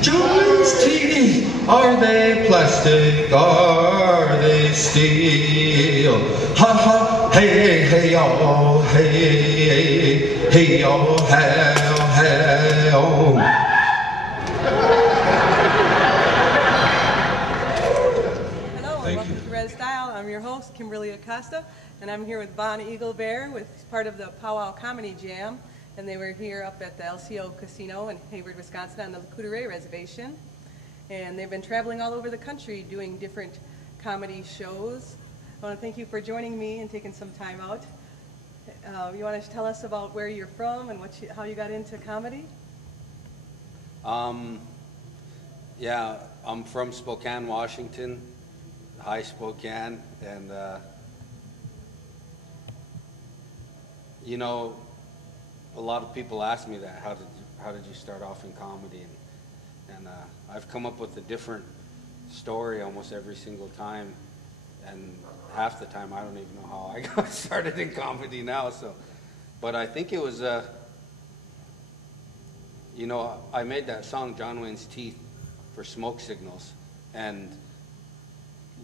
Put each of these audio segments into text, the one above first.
John's teeth, are they plastic, are they steel? Ha ha, hey, hey, oh, hey, hey, oh, hey, oh. Hello and welcome to RezStyle. I'm your host, Kimberlie Acosta, and I'm here with Vaughn Eaglebear, with part of the Pow-wow Comedy Jam. And they were here up at the LCO Casino in Hayward, Wisconsin on the Couturier Reservation. And they've been traveling all over the country doing different comedy shows. I want to thank you for joining me and taking some time out. You want to tell us about where you're from and how you got into comedy? Yeah, I'm from Spokane, Washington, High Spokane, and you know, a lot of people ask me that, how did you start off in comedy? And I've come up with a different story almost every single time, and half the time I don't even know how I got started in comedy now. So, but I think it was, you know, I made that song John Wayne's Teeth for smoke signals, and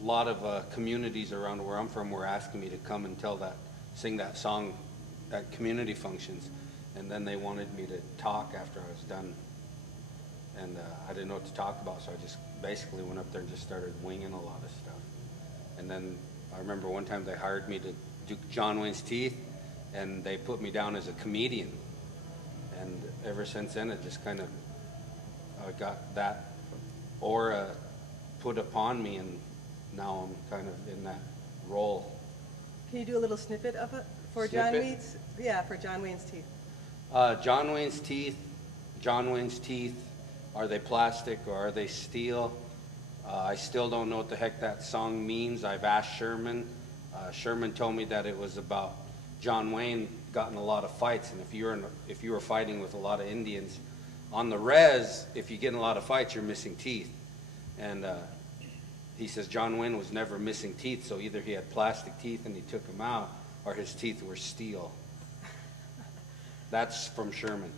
a lot of communities around where I'm from were asking me to come and sing that song at community functions. And then they wanted me to talk after I was done. And I didn't know what to talk about, so I just basically went up there and just started winging a lot of stuff. And then I remember one time they hired me to do John Wayne's Teeth, and they put me down as a comedian. And ever since then, it just kind of, I got that aura put upon me, and now I'm kind of in that role. Can you do a little snippet of it for John Wayne's? Yeah, for John Wayne's Teeth. John Wayne's teeth, are they plastic or are they steel? I still don't know what the heck that song means. I've asked Sherman. Sherman told me that it was about John Wayne got in a lot of fights, and if you were fighting with a lot of Indians, on the res, if you get in a lot of fights, you're missing teeth. And he says John Wayne was never missing teeth, so either he had plastic teeth and he took them out, or his teeth were steel. That's from Sherman.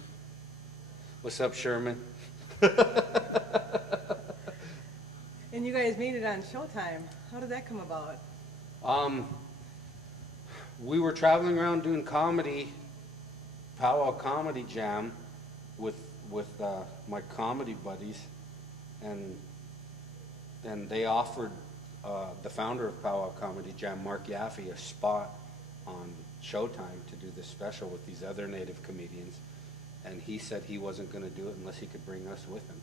What's up, Sherman? And you guys made it on Showtime. How did that come about? We were traveling around doing comedy, Pow-wow Comedy Jam, with my comedy buddies, and they offered the founder of Pow-wow Comedy Jam, Mark Yaffe, a spot on Showtime to do this special with these other native comedians, and he said he wasn't going to do it unless he could bring us with him.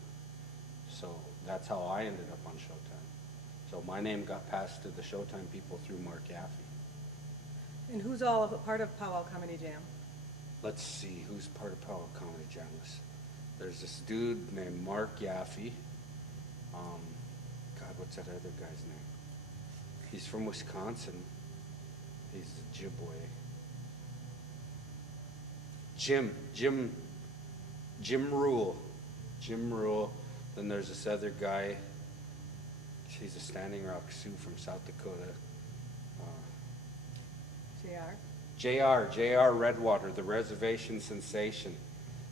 So that's how I ended up on Showtime. So my name got passed to the Showtime people through Mark Yaffe. And who's all a part of Pow-wow Comedy Jam? Let's see, who's part of Pow-wow Comedy Jam? There's this dude named Mark Yaffe. God, what's that other guy's name? He's from Wisconsin. He's a Ojibwe. Jim Rule. Then there's this other guy. He's a Standing Rock Sioux from South Dakota. J.R. Redwater, the reservation sensation.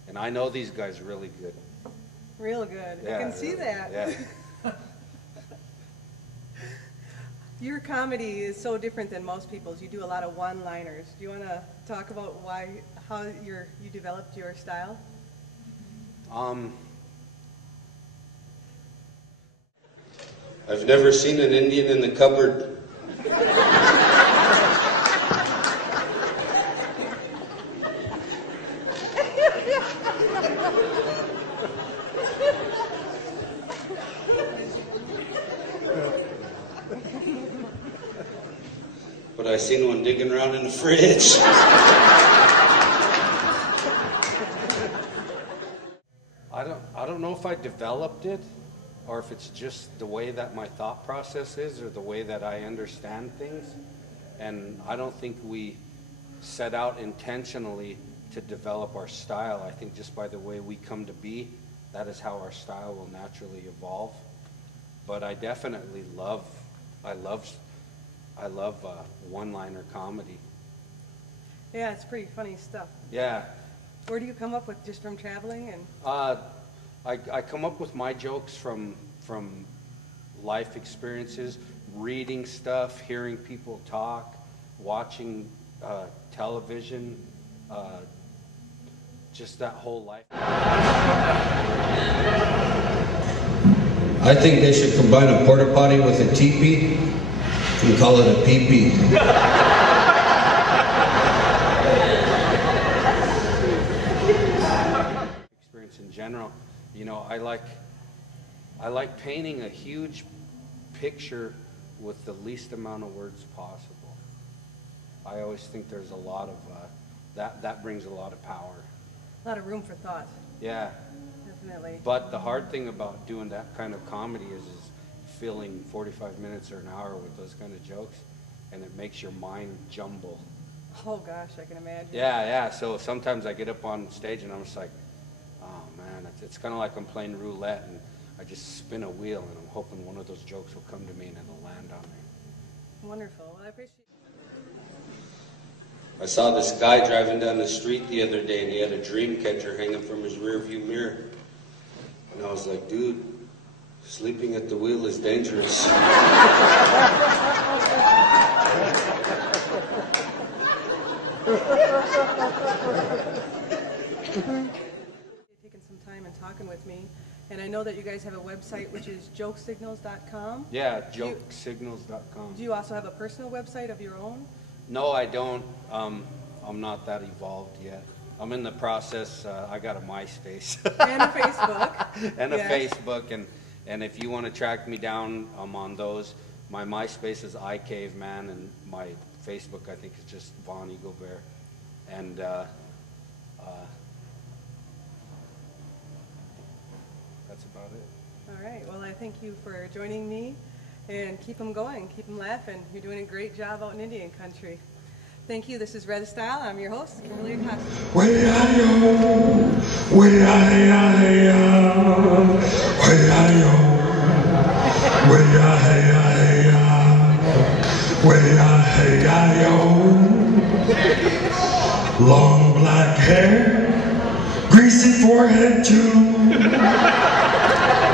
And I know these guys really good. Real good. Yeah, I can see that. Yeah. Your comedy is so different than most people's. You do a lot of one-liners. Do you want to talk about how you developed your style? I've never seen an Indian in the cupboard. But I seen one digging around in the fridge. I don't know if I developed it, or if it's just the way that my thought process is, or the way that I understand things. And I don't think we set out intentionally to develop our style. I think just by the way we come to be, that is how our style will naturally evolve. But I definitely love one-liner comedy. Yeah, it's pretty funny stuff. Yeah. Where do you come up with, just from traveling? And I come up with my jokes from life experiences, reading stuff, hearing people talk, watching television, just that whole life. I think they should combine a porta potty with a teepee and call it a pee-pee. Experience in general, you know, I like painting a huge picture with the least amount of words possible. I always think there's a lot of that brings a lot of power. a lot of room for thought. Yeah. Definitely. But the hard thing about doing that kind of comedy is filling 45 minutes or an hour with those kind of jokes, and it makes your mind jumble. Oh gosh, I can imagine. Yeah. So sometimes I get up on stage and I'm just like, oh man, it's kind of like I'm playing roulette, and I just spin a wheel and I'm hoping one of those jokes will come to me and it'll land on me. Wonderful. Well, I appreciate it. I saw this guy driving down the street the other day, and he had a dream catcher hanging from his rear view mirror. And I was like, dude, sleeping at the wheel is dangerous. Taking some time and talking with me. And I know that you guys have a website, which is jokesignals.com. Yeah, jokesignals.com. Do you also have a personal website of your own? No, I don't. I'm not that evolved yet. I'm in the process. I got a MySpace. And a Facebook. And a Facebook. And if you want to track me down, I'm on those. My MySpace is iCaveman, and my Facebook, I think, is just Vaughn Eaglebear. And that's about it. All right. Well, I thank you for joining me. And keep them going, keep them laughing. You're doing a great job out in Indian country. Thank you. This is RezStyle. I'm your host, Kimberlie Acosta. Way-I-yo, way-I-I-yo, way-I-yo, way-I-I-yo, way-I-I-yo. Long black hair, greasy forehead too,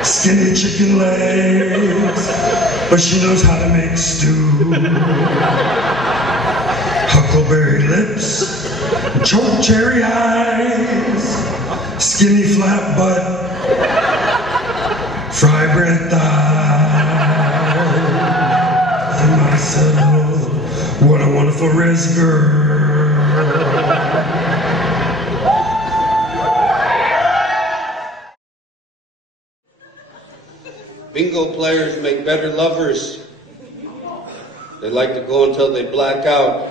skinny chicken legs, but she knows how to make stew. Huckleberry lips, choke cherry eyes, skinny flat butt, fry bread thighs. And myself, what a wonderful Rez girl. Bingo players make better lovers. They like to go until they black out.